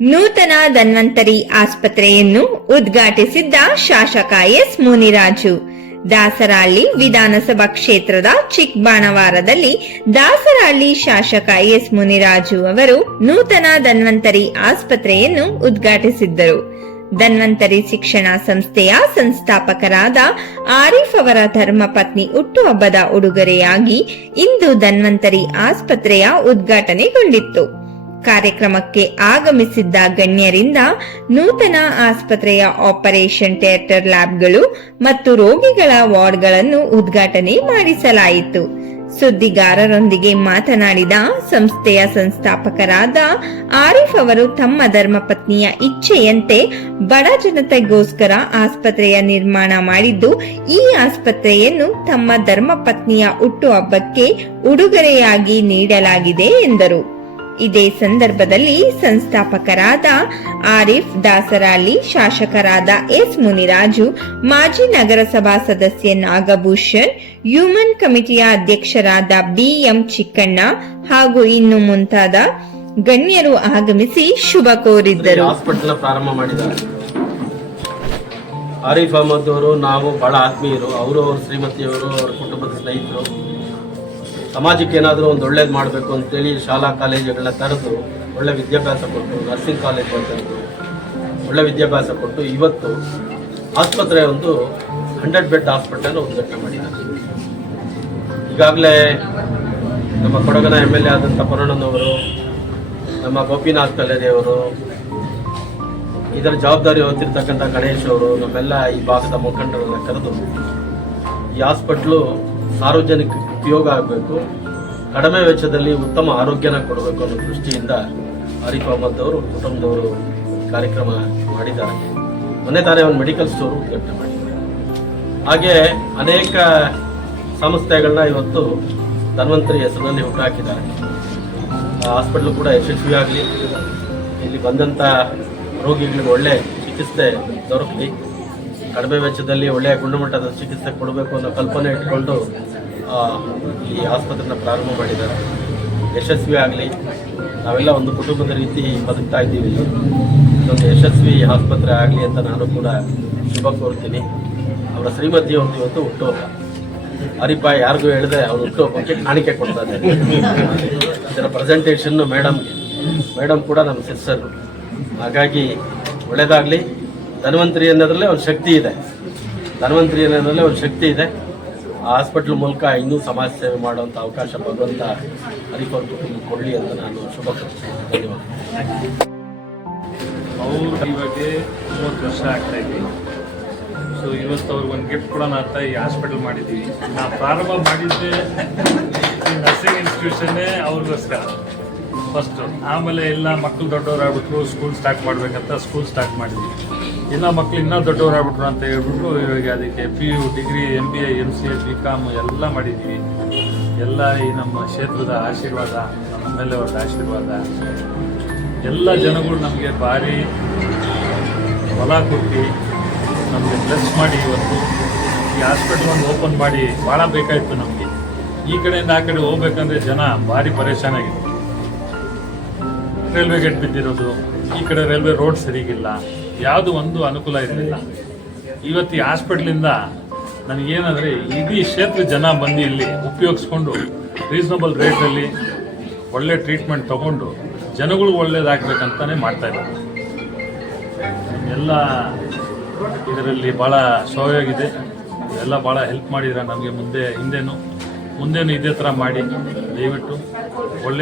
ನೂತನ ಧನ್ವಂತರಿ ಆಸ್ಪತ್ರೆಯನ್ನು ಉದ್ಘಾಟಿಸಿದ್ದ ಶಾಸಕ ಎಸ್ ಮುನಿರಾಜು. ದಾಸರಹಳ್ಳಿ ವಿಧಾನಸಭಾ ಕ್ಷೇತ್ರದ ಚಿಕ್ಕಬಾಣವಾರದಲ್ಲಿ ದಾಸರಹಳ್ಳಿ ಶಾಸಕ ಎಸ್ ಮುನಿರಾಜು ಅವರು ನೂತನ ಧನ್ವಂತರಿ ಆಸ್ಪತ್ರೆಯನ್ನು ಉದ್ಘಾಟಿಸಿದ್ದರು. ಧನ್ವಂತರಿ ಶಿಕ್ಷಣ ಸಂಸ್ಥೆಯ ಸಂಸ್ಥಾಪಕರಾದ ಆರೀಫ್ ಅವರ ಧರ್ಮಪತ್ನಿ ಹುಟ್ಟುಹಬ್ಬದ ಉಡುಗೊರೆಯಾಗಿ ಇಂದು ಧನ್ವಂತರಿ ಆಸ್ಪತ್ರೆಯ ಉದ್ಘಾಟನೆಗೊಂಡಿತ್ತು. ಕಾರ್ಯಕ್ರಮಕ್ಕೆ ಆಗಮಿಸಿದ್ದ ಗಣ್ಯರಿಂದ ನೂತನ ಆಸ್ಪತ್ರೆಯ ಆಪರೇಷನ್ ಥಿಯೇಟರ್ ಲ್ಯಾಬ್ಗಳು ಮತ್ತು ರೋಗಿಗಳ ವಾರ್ಡ್ಗಳನ್ನು ಉದ್ಘಾಟನೆ ಮಾಡಿಸಲಾಯಿತು. ಸುದ್ದಿಗಾರರೊಂದಿಗೆ ಮಾತನಾಡಿದ ಸಂಸ್ಥೆಯ ಸಂಸ್ಥಾಪಕರಾದ ಆರಿಫ್ ಅವರು, ತಮ್ಮ ಧರ್ಮಪತ್ನಿಯ ಇಚ್ಛೆಯಂತೆ ಬಡ ಜನತೆಗೋಸ್ಕರ ಆಸ್ಪತ್ರೆಯ ನಿರ್ಮಾಣ ಮಾಡಿದ್ದು, ಈ ಆಸ್ಪತ್ರೆಯನ್ನು ತಮ್ಮ ಧರ್ಮಪತ್ನಿಯ ಹುಟ್ಟುಹಬ್ಬಕ್ಕೆ ಉಡುಗೊರೆಯಾಗಿ ನೀಡಲಾಗಿದೆ ಎಂದರು. ಇದೇ ಸಂದರ್ಭದಲ್ಲಿ ಸಂಸ್ಥಾಪಕರಾದ ಆರಿಫ್ ದಾಸರಾಲಿ ಶಾಸಕರಾದ ಎಸ್ ಮುನಿರಾಜು, ಮಾಜಿ ನಗರಸಭಾ ಸದಸ್ಯ ನಾಗಭೂಷಣ್, ಹ್ಯೂಮನ್ ಕಮಿಟಿಯ ಅಧ್ಯಕ್ಷರಾದ ಬಿಎಂ ಚಿಕ್ಕಣ್ಣ ಹಾಗೂ ಇನ್ನು ಮುಂತಾದ ಗಣ್ಯರು ಆಗಮಿಸಿ ಶುಭ ಕೋರಿದ್ದರು. ಪ್ರಾರಂಭ ಆರಿಫ್ ಅಹಮದ್ ಅವರು ನಾವು ಬಹಳ ಆತ್ಮೀಯರು. ಅವರು ಅವ್ರ ಶ್ರೀಮತಿಯವರು, ಅವರ ಕುಟುಂಬದ ಸ್ನೇಹಿತರು. ಸಮಾಜಕ್ಕೆ ಏನಾದರೂ ಒಂದು ಒಳ್ಳೇದು ಮಾಡಬೇಕು ಅಂತೇಳಿ ಶಾಲಾ ಕಾಲೇಜುಗಳನ್ನ ತರೆದು ಒಳ್ಳೆ ವಿದ್ಯಾಭ್ಯಾಸ ಕೊಟ್ಟು ನರ್ಸಿಂಗ್ ಕಾಲೇಜ್ ತೆರೆದು ಒಳ್ಳೆ ವಿದ್ಯಾಭ್ಯಾಸ ಕೊಟ್ಟು ಇವತ್ತು ಆಸ್ಪತ್ರೆ ಒಂದು ಹಂಡ್ರೆಡ್ ಬೆಡ್ ಹಾಸ್ಪಿಟಲ್ ಉದ್ಘಾಟನೆ ಮಾಡಿದ್ದಾರೆ. ಈಗಾಗಲೇ ನಮ್ಮ ಕೊಡಗನ ಎಂ ಎಲ್ ಎ ಆದಂಥ ಪುರಣಣ್ಣನವರು ನಮ್ಮ ಗೋಪಿನಾಥ್ ಕಲೇರಿಯವರು ಇದರ ಜವಾಬ್ದಾರಿ ಹೊತ್ತಿರ್ತಕ್ಕಂಥ ಗಣೇಶ್ ಅವರು, ನಮ್ಮೆಲ್ಲ ಈ ಭಾಗದ ಮುಖಂಡರನ್ನ ಕರೆದು ಈ ಹಾಸ್ಪಿಟ್ಲು ಸಾರ್ವಜನಿಕ ಉಪಯೋಗ ಆಗಬೇಕು, ಕಡಿಮೆ ವೆಚ್ಚದಲ್ಲಿ ಉತ್ತಮ ಆರೋಗ್ಯನ ಕೊಡಬೇಕು ಅನ್ನೋ ದೃಷ್ಟಿಯಿಂದ ಆರಿಫ್ ಅಹಮದ್ ಅವರು ಕುಟುಂಬದವರು ಕಾರ್ಯಕ್ರಮ ಮಾಡಿದ್ದಾರೆ. ಮೊನ್ನೆ ತಾನೇ ಒಂದು ಮೆಡಿಕಲ್ ಸ್ಟೋರ್ ಉದ್ಘಾಟನೆ ಮಾಡಿದ್ದಾರೆ. ಹಾಗೆ ಅನೇಕ ಸಂಸ್ಥೆಗಳನ್ನ ಇವತ್ತು ಧನ್ವಂತರಿ ಹೆಸರಿನಲ್ಲಿ ಹುಟ್ಟಾಕಿದ್ದಾರೆ. ಹಾಸ್ಪಿಟ್ಲು ಕೂಡ ಯಶಸ್ವಿಯಾಗಲಿ ಇಲ್ಲಿ ಬಂದಂಥ ರೋಗಿಗಳಿಗೆ ಒಳ್ಳೆ ಚಿಕಿತ್ಸೆ ದೊರಕಲಿ. ಕಡಿಮೆ ವೆಚ್ಚದಲ್ಲಿ ಒಳ್ಳೆಯ ಗುಣಮಟ್ಟದ ಚಿಕಿತ್ಸೆ ಕೊಡಬೇಕು ಅನ್ನೋ ಕಲ್ಪನೆ ಇಟ್ಕೊಂಡು ಈ ಆಸ್ಪತ್ರೆನ ಪ್ರಾರಂಭ ಮಾಡಿದ್ದಾರೆ. ಯಶಸ್ವಿ ಆಗಲಿ. ನಾವೆಲ್ಲ ಒಂದು ಕುಟುಂಬದ ರೀತಿ ಬದುಕ್ತಾ ಇದ್ದೀವಿ ಇದೊಂದು ಯಶಸ್ವಿ ಆಸ್ಪತ್ರೆ ಆಗಲಿ ಅಂತ ನಾನು ಕೂಡ ಶುಭ ಕೋರ್ತೀನಿ. ಅವರ ಶ್ರೀಮತಿ ಒಂದು ಇವತ್ತು ಹುಟ್ಟುಹಬ್ಬ ಹರಿಪ ಯಾರಿಗೂ ಹೇಳಿದೆ ಅವ್ರು ಹುಟ್ಟುಹಬ್ಬಕ್ಕೆ ಕಾಣಿಕೆ ಕೊಡ್ತಾ ಇದ್ದಾರೆ. ಇದರ ಪ್ರೆಸೆಂಟೇಷನ್ನು ಮೇಡಮ್ಗೆ ಮೇಡಮ್ ಕೂಡ ನಮ್ಮ ಸಿಸ್ಟರ್ ಹಾಗಾಗಿ ಒಳ್ಳೆಯದಾಗಲಿ ಧನ್ವಂತರಿ ಅನ್ನೋದ್ರಲ್ಲೇ ಒಂದು ಶಕ್ತಿ ಇದೆ. ಧನ್ವಂತರಿ ಅನ್ನೋದ್ರಲ್ಲೇ ಒಂದು ಶಕ್ತಿ ಇದೆ. ಹಾಸ್ಪಿಟ್ಲ್ ಮೂಲಕ ಇನ್ನೂ ಸಮಾಜ ಸೇವೆ ಮಾಡುವಂಥ ಅವಕಾಶ ಭಗವಂತ ಹರಿಪರ್ ಕುಟುಂಬ ಕೊಡಲಿ ಅಂತ ನಾನು ಶುಭ ಅವ್ರು ಇವಾಗ ಮೂವತ್ತು ವರ್ಷ ಆಗ್ತಾ ಇದ್ವಿ ಸೊ ಇವತ್ತು ಅವ್ರಿಗೆ ಒಂದು ಗಿಫ್ಟ್ ಕೊಡೋಣ ಅಂತ ಈ ಹಾಸ್ಪಿಟಲ್ ಮಾಡಿದ್ದೀವಿ. ನಾ ಪ್ರಾರಂಭ ಮಾಡಿದ್ದೆ ನರ್ಸಿಂಗ್ ಇನ್ಸ್ಟಿಟ್ಯೂಷನ್ನೇ ಅವ್ರಿಗೋಸ್ಕರ. ಫಸ್ಟು ಆಮೇಲೆ ಎಲ್ಲ ಮಕ್ಕಳು ದೊಡ್ಡವರಾಗ್ಬಿಟ್ರು ಸ್ಕೂಲ್ ಸ್ಟಾರ್ಟ್ ಮಾಡಬೇಕಂತ ಸ್ಕೂಲ್ ಸ್ಟಾರ್ಟ್ ಮಾಡಿದ್ವಿ. ಇಲ್ಲ ಮಕ್ಕಳು ಇನ್ನೂ ದೊಡ್ಡವ್ರು ಆಗ್ಬಿಟ್ರು ಅಂತ ಹೇಳ್ಬಿಟ್ಟು ಇವಾಗ ಅದಕ್ಕೆ P U degree M B A M C A B com ಎಲ್ಲ ಮಾಡಿದ್ವಿ. ಎಲ್ಲ ಈ ನಮ್ಮ ಕ್ಷೇತ್ರದ ಆಶೀರ್ವಾದ, ನಮ್ಮ ಎಂ ಎಲ್ ಆಶೀರ್ವಾದ. ಎಲ್ಲ ಜನಗಳು ನಮಗೆ ಭಾರಿ ಹೊಲ ಕೊಟ್ಟು ನಮಗೆ ಬ್ಲೆಸ್ ಮಾಡಿ ಇವತ್ತು. ಈ ಹಾಸ್ಪಿಟಲ್ ಒಂದು ಓಪನ್ ಮಾಡಿ ಭಾಳ ಬೇಕಾಯಿತು ನಮಗೆ. ಈ ಕಡೆಯಿಂದ ಆ ಕಡೆ ಹೋಗ್ಬೇಕಂದ್ರೆ ಜನ ಭಾರಿ ಪರೇಷಾನಾಗಿತ್ತು ಆಗಿತ್ತು ರೈಲ್ವೆ ಗೇಟ್ ಬಿದ್ದಿರೋದು, ಈ ಕಡೆ ರೈಲ್ವೆ ರೋಡ್ ಸರಿಗಿಲ್ಲ, ಯಾವುದು ಒಂದು ಅನುಕೂಲ ಇರಲಿಲ್ಲ. ಇವತ್ತು ಈ ಹಾಸ್ಪಿಟ್ಲಿಂದ ನನಗೇನಂದರೆ ಇಡೀ ಕ್ಷೇತ್ರ ಜನ ಬಂದು ಇಲ್ಲಿ ಉಪಯೋಗಿಸ್ಕೊಂಡು ರೀಸನಬಲ್ ರೇಟಲ್ಲಿ ಒಳ್ಳೆ ಟ್ರೀಟ್ಮೆಂಟ್ ತಗೊಂಡು ಜನಗಳು ಒಳ್ಳೇದಾಗಬೇಕಂತಾನೆ ಮಾಡ್ತಾ ಇದ್ದಾರೆ. ಎಲ್ಲ ಇದರಲ್ಲಿ ಭಾಳ ಸಹಯೋಗಿದೆ ಎಲ್ಲ ಭಾಳ ಹೆಲ್ಪ್ ಮಾಡಿದ್ರೆ ನಮಗೆ ಮುಂದೆ, ಹಿಂದೆನೂ, ಮುಂದೇನು ಇದೇ ಥರ ಮಾಡಿ, ದಯವಿಟ್ಟು ಒಳ್ಳೆ